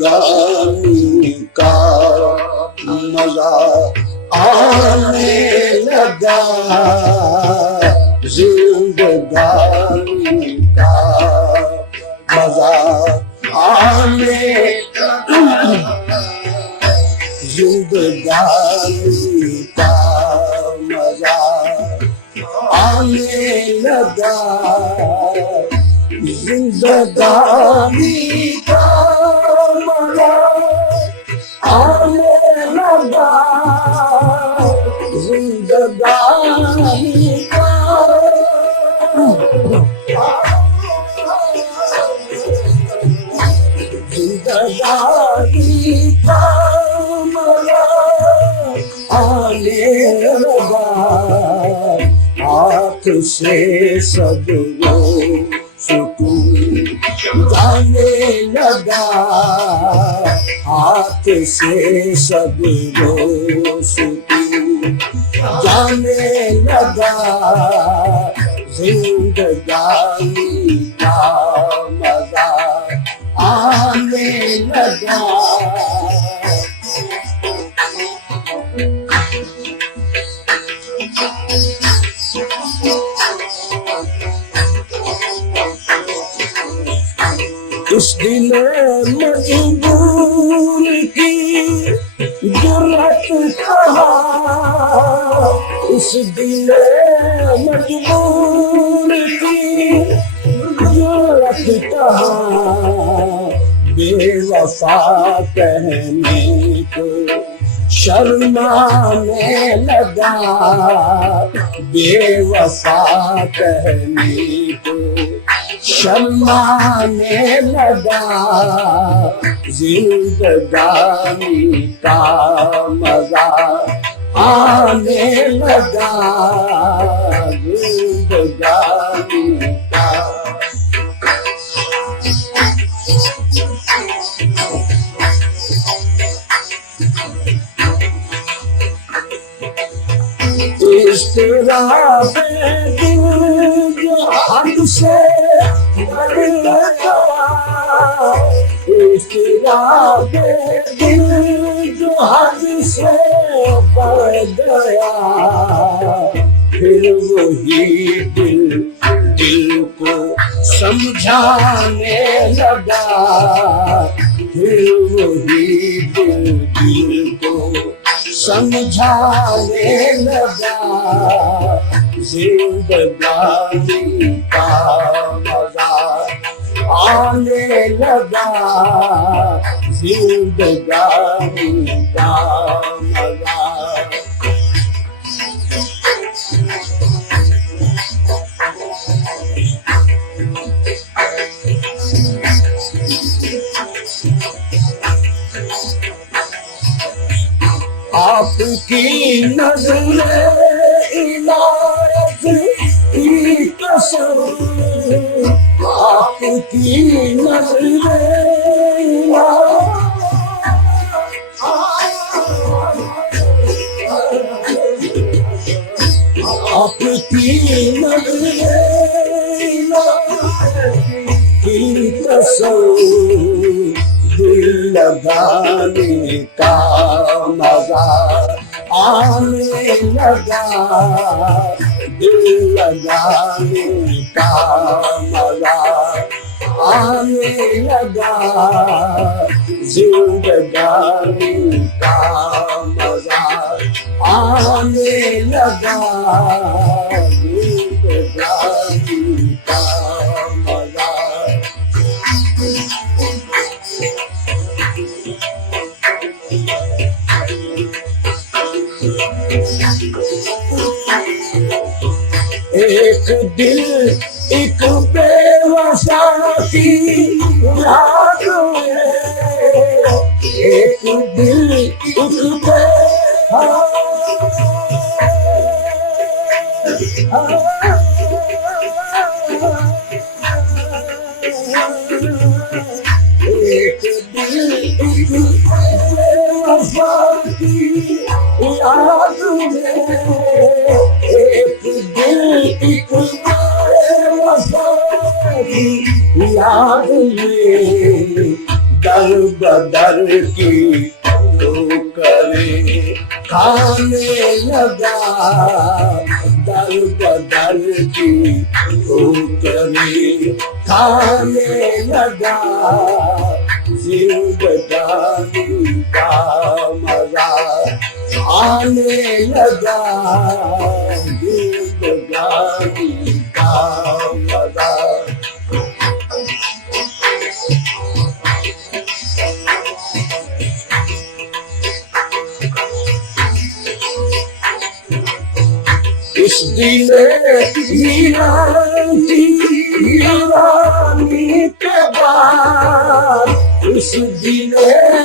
जिंदगानी का मजा आने लगा, जिंदगानी का मजा आने, जिंदगानी का मजा आने लगा, जिंदगानी का मजा आने लगा, जिंदगानी का जिंदगानी का मजा आने लगा, हाथ से सब सुकून जाने लगा, हाथ से सब सुकून जाने लगा, जिंदगानी का मजा आने लगा। इस दिल मजबूर की जुर्रत कहाँ, इस दिल मजबूर की जुर्रत कहाँ, बेवफा कहने को शर्माने लगा, बेवफा कहने को शर्माने लगा, जिंदगानी का मजा आने लगा, जिंदगानी का। इस तरह दिल जो हद से बढ़ गया, इस तरह दिल जो हद से बढ़ गया, फिर वही दिल दिल को समझाने लगा, फिर वही दिल दिल को समझाने लगा, जिंदगानी का मजा आने लगा, जिंदगानी का मजा। आपकी नज़र इनायत की कसम, आपकी नज़र आपकी नज़र की कसम, दिल लगाने का मजा आने लगा, दिल लगाने का मजा आने लगा, जिंदगानी का मजा आने लगा, जिंदगानी का मजा। एक दिल एक बेवफा की याद में, एक दिल एक एक दिल एक बेवफा की याद में, एक दिल एक बेवफा की याद में, दर बदर की ठोकरें खाने लगा, दर बदर की ठोकरें खाने लगा, जिंदगानी का मजा आने लगा, जिंदगानी का मजा। इस दिल वीरानी के बाद, इस दिल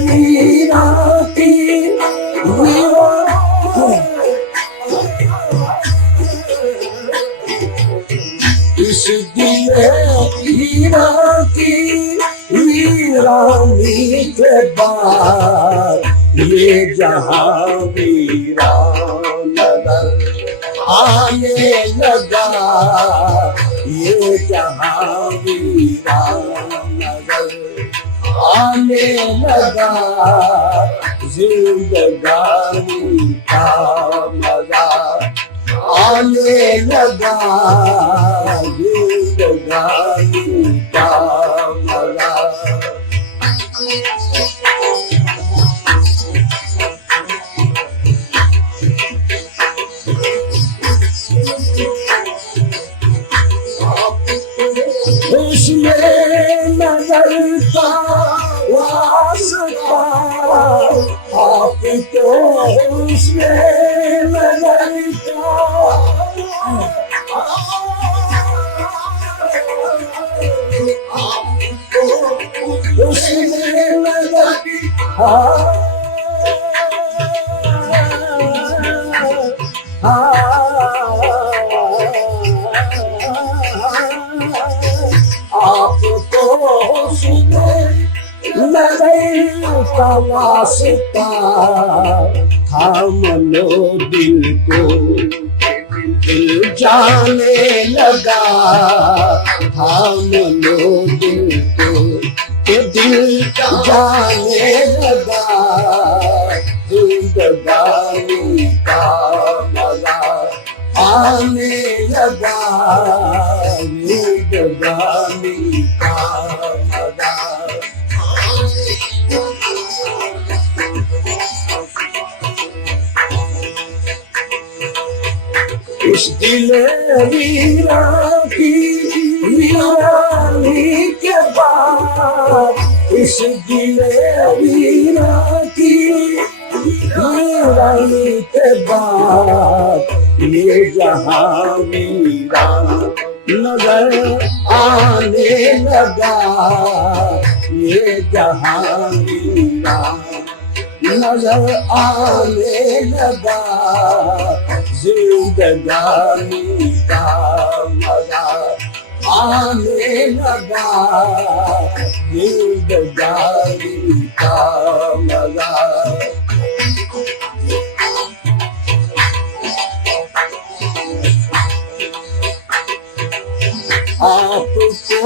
वीरानी इस दिल वीरानी के बाद, ये जहां वीरान नजर आने लगा, ये जहां वीरान नजर आने लगा, जिंदगानी का मजा आने लगा, जिंदगानी का मजा। उसमें नजर का वास्ता, आपको उसमें नजर का, उसमें नजर आपको उसमें नजर का वास्ता, थाम लो दिल को, दिल जाने लगा, थाम लो दिल को, कि दिल जाने लगा, जिंदगानी का मजा आने लगा, जिंदगानी का मजा। इस दिल वीरा की वीरानी के बाद, इस दिल वीरा की वीरानी के बाद, ये जहां वीरा नजर आने लगा, ये जहां वीरा नजर आने लगा, जिंदगानी का मजा आने लगा, जिंदगानी का मजा। आपको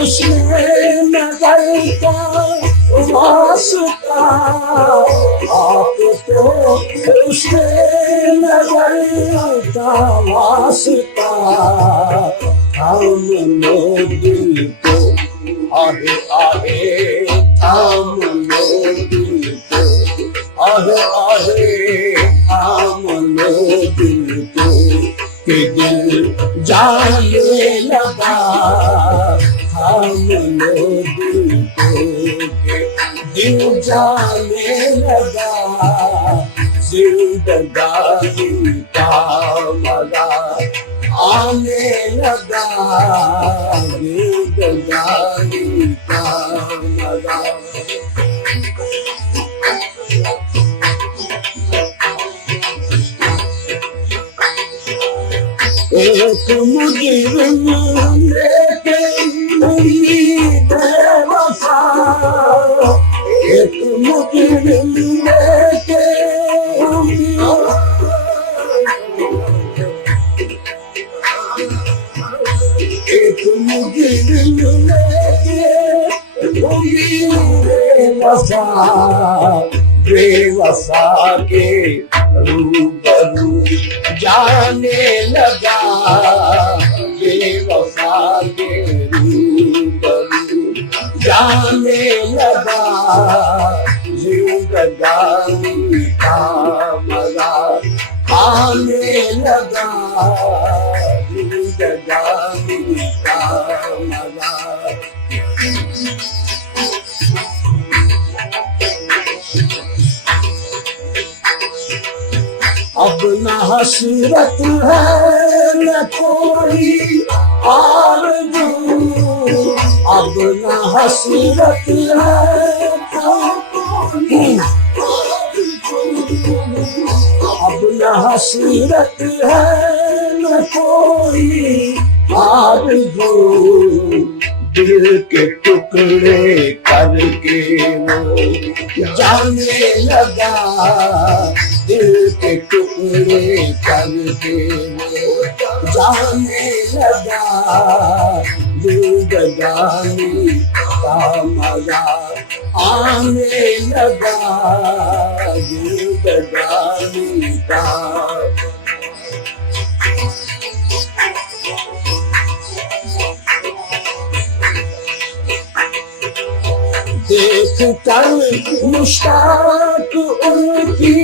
उसमें नजर का वास्ता, आपको उसमें नजर का वास्ता, थाम लो दिल को, आहे आहे थाम लो दिल को, आहे आहे थाम लो दिल को, कि दिल जाने लगा, थाम लो दिल को, कि दिल जाने लगा, जिंदगानी का मजा आने लगा, जिंदगानी का मजा। एक मुजरिम लेके उम्मीद वफा, बेवफा बेवफा के रूबरू जाने लगा, बेवफा के रूबरू जाने लगा, जिंदगानी का मजा आने लगा, जिंदगानी का मजा। अब न हसरत है न कोई आरज़ू, अब न हसरत है कोई, अब न हसरत है न कोई आरज़ू, दिल के टुकड़े करके वो जाने लगा, दिल के टुकड़े करके वो जाने लगा, जिंदगानी का मजा आने लगा, जिंदगानी का। देख कर मुश्ताक उनकी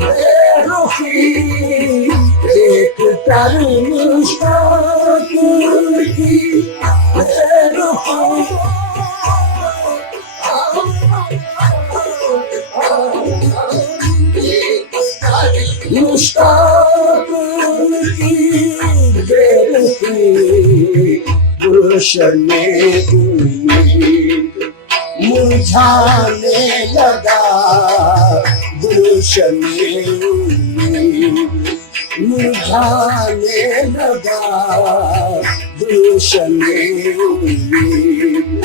बेरुखी, देख कर मुश्ताक उनकी बेरुखी, मुश्ताक उनकी बेरुखी, गुलशने उम्मीद मुरझाने लगा, गुलशने उम्मीद मुरझाने लगा, गुलशने उम्मीद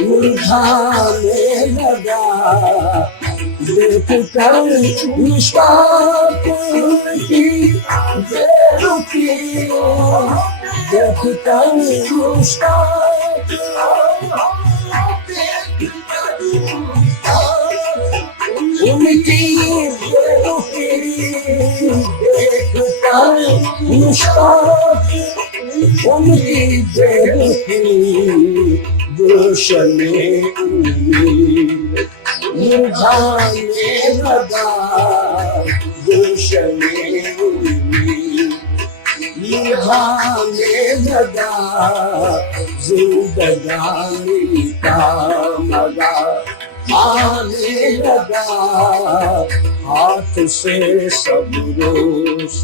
मुरझाने लगा, देख कर मुश्ताक की बेरुखी, देख कर मुश्ताक उनकी बेरुखी, देख कर मुश्ताक उनकी बेरुखी, गुलशने उम्मीद मुरझाने लगा, गुलशने उम्मीद मुरझाने लगा, जिंदगानी का मजा आने लगा, हाथ से सब रोश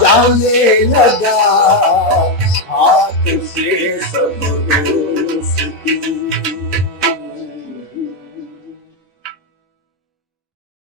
जाने लगा, हाथ से सब रोश